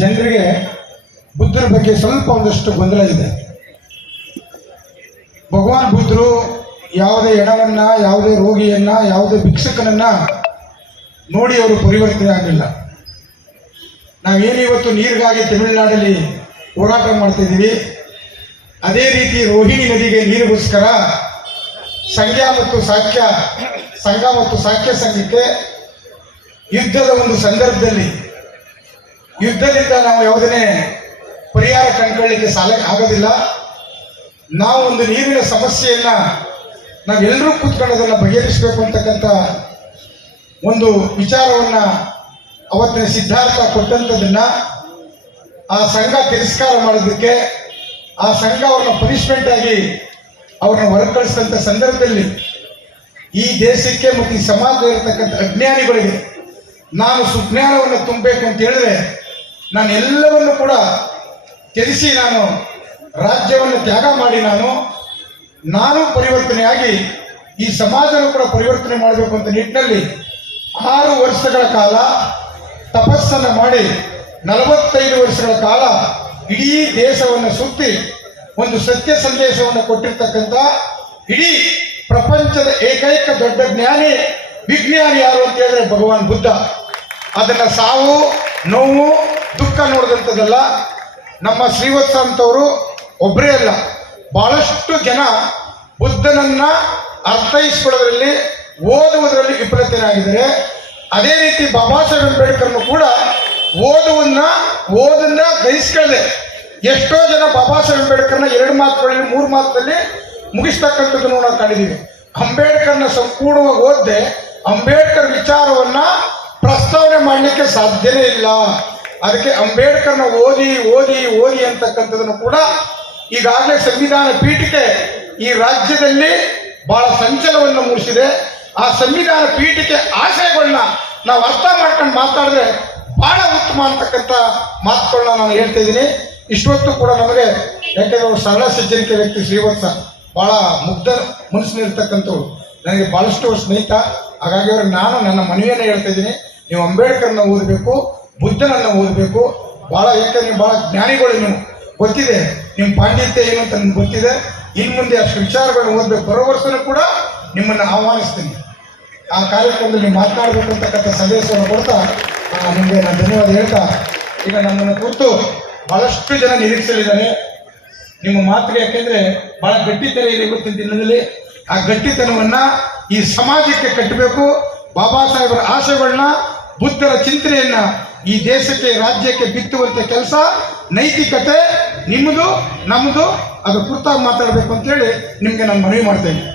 ಜನರಿಗೆ ಬುದ್ಧರ ಬಗ್ಗೆ ಸ್ವಲ್ಪ ಒಂದಷ್ಟು ಗೊಂದಲ ಇದೆ. ಭಗವಾನ್ ಬುದ್ಧರು ಯಾವುದೇ ಎಡವನ್ನ, ಯಾವುದೇ ರೋಗಿಯನ್ನ, ಯಾವುದೇ ಭಿಕ್ಷಕನನ್ನ ನೋಡಿ ಅವರು ಪರಿವರ್ತನೆ ಆಗಲಿಲ್ಲ. ನಾವೇನು ಇವತ್ತು ನೀರಿಗಾಗಿ ತಮಿಳುನಾಡಲ್ಲಿ ಹೋರಾಟ ಮಾಡ್ತಿದ್ದೀವಿ ಅದೇ ರೀತಿ ರೋಹಿಣಿ ನದಿಗೆ ನೀರಿಗೋಸ್ಕರ ಸಂಖ್ಯಾ ಮತ್ತು ಸಾಖ್ಯ, ಸಂಘ ಮತ್ತು ಸಾಖ್ಯ ಸಂಘಕ್ಕೆ ಯುದ್ಧದ ಒಂದು ಸಂದರ್ಭದಲ್ಲಿ, ಯುದ್ಧದಿಂದ ನಾವು ಯಾವುದನ್ನೇ ಪರಿಹಾರ ಕಂಡುಕೊಳ್ಳಿಕ್ಕೆ ಸಾಲ ಆಗೋದಿಲ್ಲ. ನಾವು ಒಂದು ನೀರಿನ ಸಮಸ್ಯೆಯನ್ನ ನಾವೆಲ್ಲರೂ ಕೂತ್ಕೊಂಡು ಅದನ್ನು ಬಗೆಹರಿಸಬೇಕು ಅಂತಕ್ಕಂಥ ಒಂದು ವಿಚಾರವನ್ನ ಅವತ್ತಿನ ಸಿದ್ಧಾರ್ಥ ಕೊಟ್ಟಂಥದನ್ನ ಆ ಸಂಘ ತಿರಸ್ಕಾರ ಮಾಡೋದಕ್ಕೆ, ಆ ಸಂಘ ಅವ್ರನ್ನ ಪನಿಷ್ಮೆಂಟ್ ಆಗಿ ಅವ್ರನ್ನ ಹೊರಗೆ ಕಳಿಸಿದಂಥ ಸಂದರ್ಭದಲ್ಲಿ ಈ ದೇಶಕ್ಕೆ ಮತ್ತು ಈ ಸಮಾಜದಲ್ಲಿ ಇರತಕ್ಕಂಥ ಅಜ್ಞಾನಿಗಳಿಗೆ ನಾನು ಸುಜ್ಞಾನವನ್ನು ತುಂಬಬೇಕು ಅಂತ ಹೇಳಿದ್ರೆ ನಾನು ಎಲ್ಲವನ್ನು ಕೂಡ ತ್ಯಜಿಸಿ ನಾನು ರಾಜ್ಯವನ್ನು ತ್ಯಾಗ ಮಾಡಿ ನಾನು ನಾನು ಪರಿವರ್ತನೆಯಾಗಿ ಈ ಸಮಾಜವನ್ನು ಕೂಡ ಪರಿವರ್ತನೆ ಮಾಡಬೇಕು ಅಂತ ನಿಟ್ಟಿನಲ್ಲಿ ಆರು ವರ್ಷಗಳ ಕಾಲ ತಪಸ್ಸನ್ನು ಮಾಡಿ ನಲವತ್ತೈದು ವರ್ಷಗಳ ಕಾಲ ಇಡೀ ದೇಶವನ್ನು ಸುತ್ತಿ ಒಂದು ಸತ್ಯ ಸಂದೇಶವನ್ನು ಕೊಟ್ಟಿರ್ತಕ್ಕಂಥ ಇಡೀ ಪ್ರಪಂಚದ ಏಕೈಕ ದೊಡ್ಡ ಜ್ಞಾನಿ, ವಿಜ್ಞಾನಿ ಯಾರು ಅಂತ ಹೇಳಿದ್ರೆ ಭಗವಾನ್ ಬುದ್ಧ. ಅದನ್ನ ಸಾವು, ನೋವು, ದುಃಖ ನೋಡಿದಂಥದ್ದಲ್ಲ, ನಮ್ಮ ಶ್ರೀವತ್ಸ ಅಂತವರು ಒಬ್ಬರೇ ಅಲ್ಲ. ಬಹಳಷ್ಟು ಜನ ಬುದ್ಧನನ್ನ ಅರ್ಥೈಸ್ಕೊಳ್ಳೋದ್ರಲ್ಲಿ, ಓದುವುದರಲ್ಲಿ ವಿಫಲತೆಯಾಗಿದ್ದಾರೆ. ಅದೇ ರೀತಿ ಬಾಬಾ ಸಾಹೇಬ್ ಅಂಬೇಡ್ಕರ್ನು ಕೂಡ ಓದುವನ್ನ ಓದನ್ನ ಗ್ರಹಿಸ್ಕೊಳ್ಳದೆ ಎಷ್ಟೋ ಜನ ಬಾಬಾ ಸಾಹೇಬ್ ಅಂಬೇಡ್ಕರ್ನ ಎರಡು ಮಾತುಗಳಲ್ಲಿ, ಮೂರು ಮಾತುಗಳಲ್ಲಿ ಮುಗಿಸ್ತಕ್ಕಂಥದ್ದನ್ನು ನಾವು ಕಂಡಿದ್ದೀವಿ ಅಂಬೇಡ್ಕರ್ನ ಸಂಪೂರ್ಣವಾಗಿ ಓದ್ದೆ, ಅಂಬೇಡ್ಕರ್ ವಿಚಾರವನ್ನ ಪ್ರಸ್ತಾವನೆ ಮಾಡಲಿಕ್ಕೆ ಸಾಧ್ಯನೇ ಇಲ್ಲ. ಅದಕ್ಕೆ ಅಂಬೇಡ್ಕರ್ನ ಓದಿ ಓದಿ ಓದಿ ಅಂತಕ್ಕಂಥದ್ದನ್ನು ಕೂಡ ಈಗಾಗಲೇ ಸಂವಿಧಾನ ಪೀಠಿಕೆ ಈ ರಾಜ್ಯದಲ್ಲಿ ಬಹಳ ಸಂಚಲವನ್ನು ಮೂಡಿಸಿದೆ. ಆ ಸಂವಿಧಾನ ಪೀಠಿಕೆ ಆಶಯಗಳನ್ನ ನಾವು ಅರ್ಥ ಮಾಡ್ಕೊಂಡು ಮಾತಾಡಿದ್ರೆ ಬಹಳ ಉತ್ತಮ ಅಂತಕ್ಕಂಥ ಮಾತುಗಳನ್ನ ನಾನು ಹೇಳ್ತಾ ಇದ್ದೀನಿ. ಇಷ್ಟೊತ್ತು ಕೂಡ ನಮಗೆ ಯಾಕೆಂದ್ರೆ ಅವರು ಸರಳ ಸಜ್ಜನಿಕೆ ವ್ಯಕ್ತಿ ಶ್ರೀವತ್ಸ, ಬಹಳ ಮುಗ್ಧ ಮನಸ್ಸಿನಿರ್ತಕ್ಕಂಥವ್ರು ನನಗೆ ಬಹಳಷ್ಟು ಸ್ನೇಹಿತ. ಹಾಗಾಗಿ ಅವರು ನಾನು ನನ್ನ ಮನವಿಯನ್ನು ಹೇಳ್ತಾ ಇದ್ದೀನಿ. ನೀವು ಅಂಬೇಡ್ಕರ್ನ ಓದಬೇಕು, ಬುದ್ಧನನ್ನ ಓದಬೇಕು. ಬಹಳ ಯಾಕಂದ್ರೆ ನೀವು ಬಹಳ ಜ್ಞಾನಿಗಳು ನೀವು. ಗೊತ್ತಿದೆ ನಿಮ್ಮ ಪಾಂಡಿತ್ಯ ಏನು ಅಂತ ನನಗೆ ಗೊತ್ತಿದೆ. ಇನ್ನು ಮುಂದೆ ಅಷ್ಟು ವಿಚಾರಗಳನ್ನು ಓದಬೇಕು. ಬರೋ ವರ್ಷನೂ ಕೂಡ ನಿಮ್ಮನ್ನು ಆಹ್ವಾನಿಸ್ತೀನಿ. ಆ ಕಾರ್ಯಕ್ರಮದಲ್ಲಿ ನೀವು ಸಂದೇಶವನ್ನು ಕೊಡ್ತಾ ನಿಮಗೆ ನಾನು ಧನ್ಯವಾದ ಹೇಳ್ತಾ, ಈಗ ನಮ್ಮನ್ನು ಕುರಿತು ಬಹಳಷ್ಟು ಜನ ನಿರೀಕ್ಷೆಯಲ್ಲಿದ್ದಾರೆ. ನಿಮ್ಮ ಮಾತಿಗೆ ಯಾಕೆಂದ್ರೆ ಬಹಳ ಗಟ್ಟಿತನ ಇದೆ ಇವತ್ತಿನ ದಿನದಲ್ಲಿ ಆ ಗಟ್ಟಿತನವನ್ನ ಈ ಸಮಾಜಕ್ಕೆ ಕಟ್ಟಬೇಕು. ಬಾಬಾ ಸಾಹೇಬರ ಆಶಯಗಳನ್ನ ಬುದ್ಧರ ಚಿಂತನೆಯನ್ನ ಈ ದೇಶಕ್ಕೆ, ರಾಜ್ಯಕ್ಕೆ ಬಿತ್ತುವಂತ ಕೆಲಸ, ನೈತಿಕತೆ, ನಿಮ್ಮದು, ನಮ್ಮದು, ಅದು ಕುರ್ತಾಗಿ ಮಾತಾಡಬೇಕು ಅಂತೇಳಿ ನಿಮಗೆ ನಾನು ಮನವಿ ಮಾಡ್ತೇನೆ.